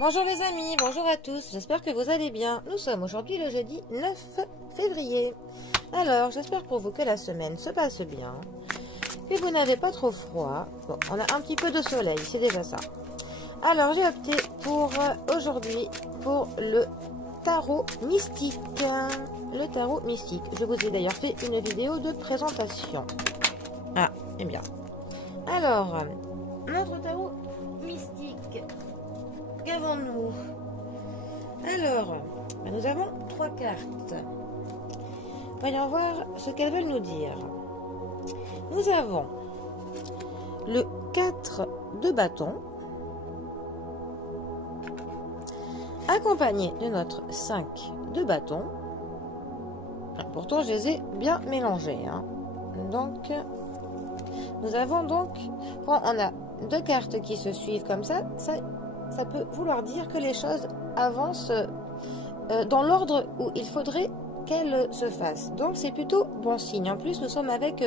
Bonjour les amis, bonjour à tous, j'espère que vous allez bien. Nous sommes aujourd'hui le jeudi 9 février. Alors, j'espère pour vous que la semaine se passe bien, que vous n'avez pas trop froid. Bon, on a un petit peu de soleil, c'est déjà ça. Alors, j'ai opté pour aujourd'hui pour le tarot mystique. Le tarot mystique. Je vous ai d'ailleurs fait une vidéo de présentation. Ah, eh bien. Alors, notre tarot mystique. Qu'avons-nous? Alors, nous avons 3 cartes. Voyons voir ce qu'elles veulent nous dire. Nous avons le 4 de bâton, accompagné de notre 5 de bâton. Pourtant, je les ai bien mélangés. Donc, nous avons donc, quand on a 2 cartes qui se suivent comme ça peut vouloir dire que les choses avancent dans l'ordre où il faudrait qu'elles se fassent. Donc c'est plutôt bon signe. En plus, nous sommes avec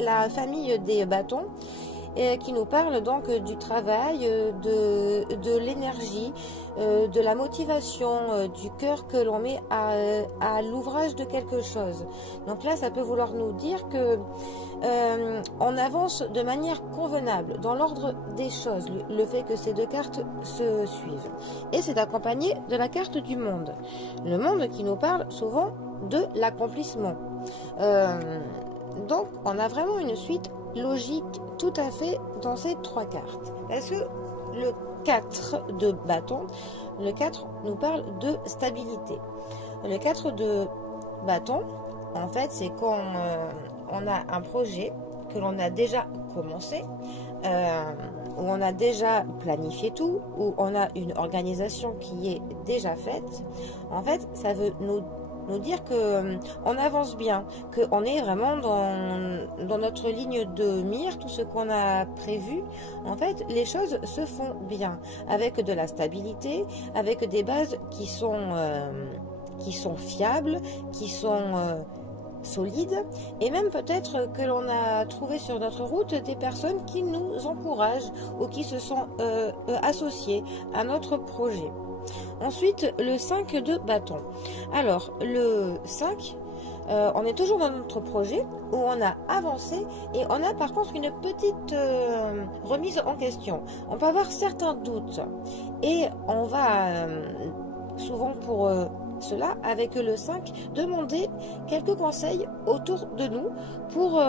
la famille des bâtons qui nous parle donc du travail, de l'énergie, de la motivation, du cœur que l'on met à l'ouvrage de quelque chose. Donc là, ça peut vouloir nous dire que on avance de manière convenable dans l'ordre des choses, le fait que ces 2 cartes se suivent. Et c'est accompagné de la carte du monde. Le monde qui nous parle souvent de l'accomplissement. Donc, on a vraiment une suite logique tout à fait dans ces 3 cartes. Parce que le 4 de bâton, le 4 nous parle de stabilité. Le 4 de bâton, en fait, c'est quand on a un projet que l'on a déjà commencé, où on a déjà planifié tout, où on a une organisation qui est déjà faite. En fait, ça veut nous dire que on avance bien, qu'on est vraiment dans notre ligne de mire, tout ce qu'on a prévu. En fait, les choses se font bien, avec de la stabilité, avec des bases qui sont fiables, qui sont solides, et même peut-être que l'on a trouvé sur notre route des personnes qui nous encouragent ou qui se sont associées à notre projet. Ensuite, le 5 de bâton. Alors, le 5, on est toujours dans notre projet où on a avancé et on a par contre une petite remise en question. On peut avoir certains doutes et on va souvent pour cela, avec le 5, demander quelques conseils autour de nous pour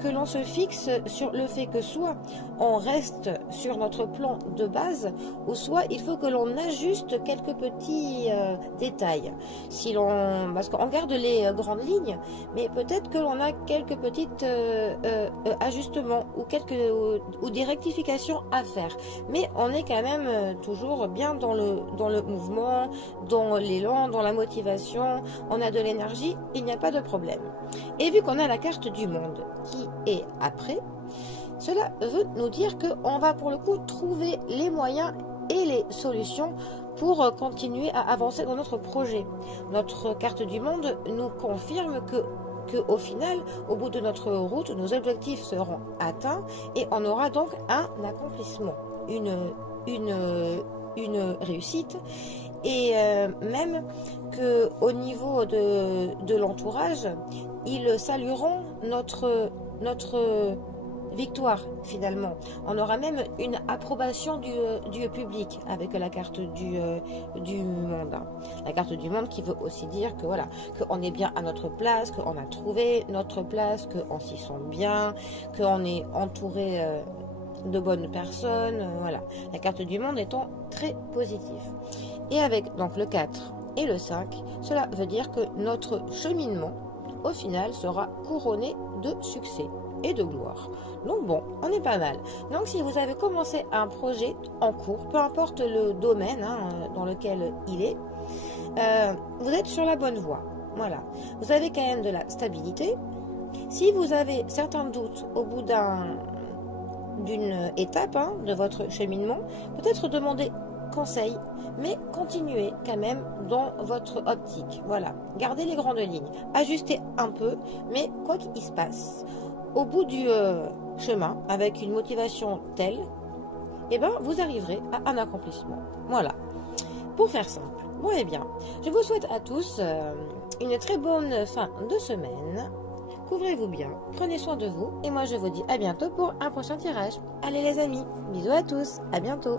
que l'on se fixe sur le fait que soit on reste sur notre plan de base, ou soit il faut que l'on ajuste quelques petits détails. Parce qu'on garde les grandes lignes, mais peut-être que l'on a quelques petits ajustements ou des rectifications à faire. Mais on est quand même toujours bien dans le mouvement, dans l'élan, dans la motivation, on a de l'énergie, il n'y a pas de problème. Et vu qu'on a la carte du monde qui est après, cela veut nous dire qu'on va pour le coup trouver les moyens et les solutions pour continuer à avancer dans notre projet. Notre carte du monde nous confirme que au final, au bout de notre route, nos objectifs seront atteints et on aura donc un accomplissement, une réussite. Et même que au niveau de l'entourage, ils salueront notre victoire finalement. On aura même une approbation du public avec la carte du monde. La carte du monde qui veut aussi dire que voilà, qu'on est bien à notre place, qu'on a trouvé notre place, qu'on s'y sent bien, qu'on est entouré de bonnes personnes. Voilà, la carte du monde étant très positive. Et avec donc le 4 et le 5, cela veut dire que notre cheminement, au final, sera couronné de succès et de gloire. Donc bon, on est pas mal. Donc si vous avez commencé un projet en cours, peu importe le domaine dans lequel il est, vous êtes sur la bonne voie. Voilà. Vous avez quand même de la stabilité. Si vous avez certains doutes au bout d'une étape de votre cheminement, peut-être demander conseil, mais continuez quand même dans votre optique. Voilà, gardez les grandes lignes, ajustez un peu, mais quoi qu'il se passe, au bout du chemin, avec une motivation telle, eh ben, vous arriverez à un accomplissement. Voilà, pour faire simple. Bon, eh bien, je vous souhaite à tous une très bonne fin de semaine. Couvrez-vous bien, prenez soin de vous, et moi je vous dis à bientôt pour un prochain tirage. Allez les amis, bisous à tous, à bientôt.